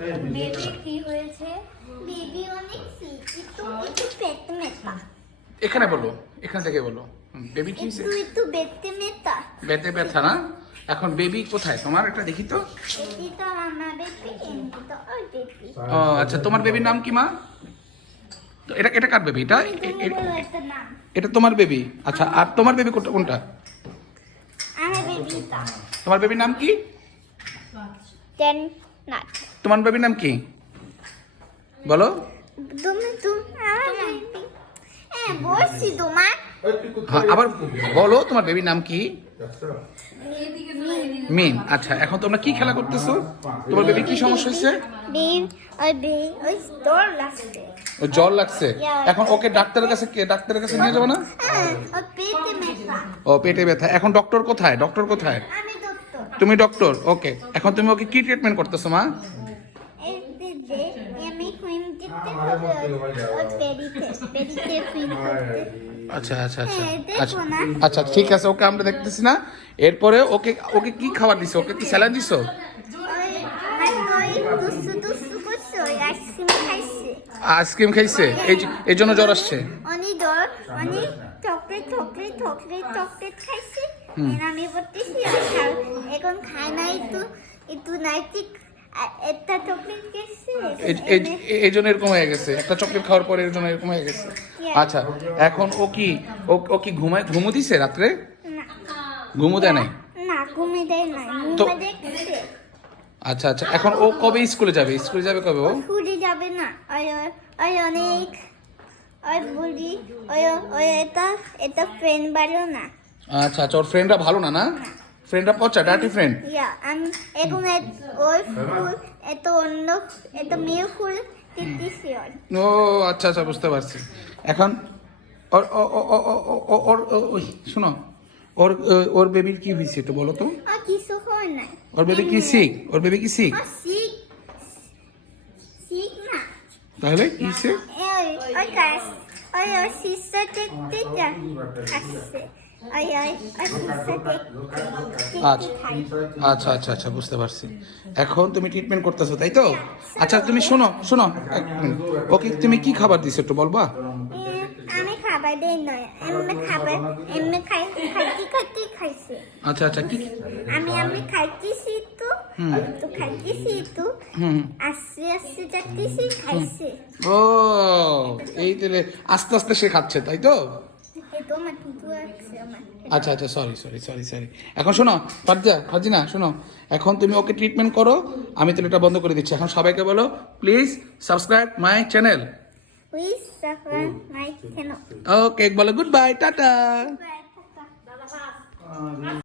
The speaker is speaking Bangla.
বেবি কি হয়েছে? বেবি অনেক সিক, একটু পেট ব্যথা। এখানে বলো, এখান থেকে বলো। বেবি কি হয়েছে? একটু পেট ব্যথা। পেটে ব্যথা না? এখন বেবি কোথায় তোমার? একটা দেখি তো। এটি তো আমার বেবি, এটি তো ওই বেবি। ও আচ্ছা, তোমার বেবির নাম কি মা? তো এটা কার বেবি? এটা তোমার বেবি। আচ্ছা, আর তোমার বেবি কোনটা? আমার বেবিটা। তোমার বেবির নাম কি? Ten nut. তোমার বেবির নাম কি বলো? তুমি আমার বেবি। বলছি তোমার। হ্যাঁ, আবার বলো তোমার বেবির নাম কি? মিম। আচ্ছা, এখন তোমরা কি খেলা করতেছো? তোমার বেবি কি সমস্যা হয়েছে? ওই জ্বর লাগছে। ও জ্বর লাগছে। এখন ওকে ডাক্তারের কাছে নিয়ে যাবো না? ওর পেটে ব্যথা। ও পেটে ব্যথা। এখন ডক্টর কোথায়? আমি ডক্টর। তুমি ডক্টর, ওকে। এখন তুমি ওকে কি ট্রিটমেন্ট করতেছো মা? আমি ক্রিম দিতে হবে ওর পেরিতে ক্রিম করতে। আচ্ছা আচ্ছা আচ্ছা দেখো আচ্ছা না। আচ্ছা, ঠিক আছে, ওকে আমরা দেখতেছি না। এরপরে ওকে কি খাবার দিছো? ওকে কি স্যালাইন দিছো? দুসু করছে, ওই আইসক্রিম খাইছে। আইসক্রিম খাইছে, এই জন্য জ্বর আসছে। অনেক জ্বর, অনেক চকলেট খাইছে। আমি বলতেছি এখন খায় না, একটু নাইটি একটা চকলেট খেয়েছে। এই জন্য এরকম হয়ে গেছে, একটা চকলেট খাওয়ার পরে এর জন্য এরকম হয়ে গেছে। আচ্ছা, এখন ও কি ঘুমো দিছে রাত্রে? না, ঘুমো দেয় নাই? না ঘুমিয়ে দেয় নাই, তো ঘুমিয়ে দেখছে। আচ্ছা আচ্ছা, এখন ও কবে স্কুলে যাবে? কবে ও? স্কুলে যাবে না, ওই অনেক ওই বলি ওই এটা ফ্রেন্ড ভালো না। আচ্ছা আচ্ছা, ওর ফ্রেন্ডরা ভালো না? ফ্রেন্ডরা পচা, ডার্টি ফ্রেন্ড। আমি এখন ওই ফুল এত মেয়ে ফুল দিতেছি। ও আচ্ছা আচ্ছা, বুঝতে পারছি। এখন ওই শোনো, ওর বেবির কি হয়েছে একটু বলো তো? কিছু হয় না। ওর বেবি কি সিক? সিক না। তাহলে কি হয়েছে? ওই সিস্টার দেখতে আসছে। আচ্ছা আচ্ছা আচ্ছা, বুঝতে পারছি। এখন তুমি ট্রিটমেন্ট করতেছো, তাই তো? আচ্ছা, তুমি শোনো, এক মিনিট। ওকে তুমি কি খাবার দিছো একটু বলবা? আমি খাবার দেই নয়, এমনি খাইছে। আচ্ছা আচ্ছা, কি? আমি খাইতেছি তো খাইতেছি তো আস্তে যাচ্তেছি খাইছে। ও এই তেলে আস্তে আস্তে সে খাচ্ছে, তাই তো? আচ্ছা আচ্ছা, সরি। এখন শোনো ফারজিনা, শোনো, এখন তুমি ওকে ট্রিটমেন্ট করো, আমি তাহলে এটা বন্ধ করে দিচ্ছি। এখন সবাইকে বলো, প্লিজ সাবস্ক্রাইব মাই চ্যানেল। ওকে, বলো গুড বাই, টাটা।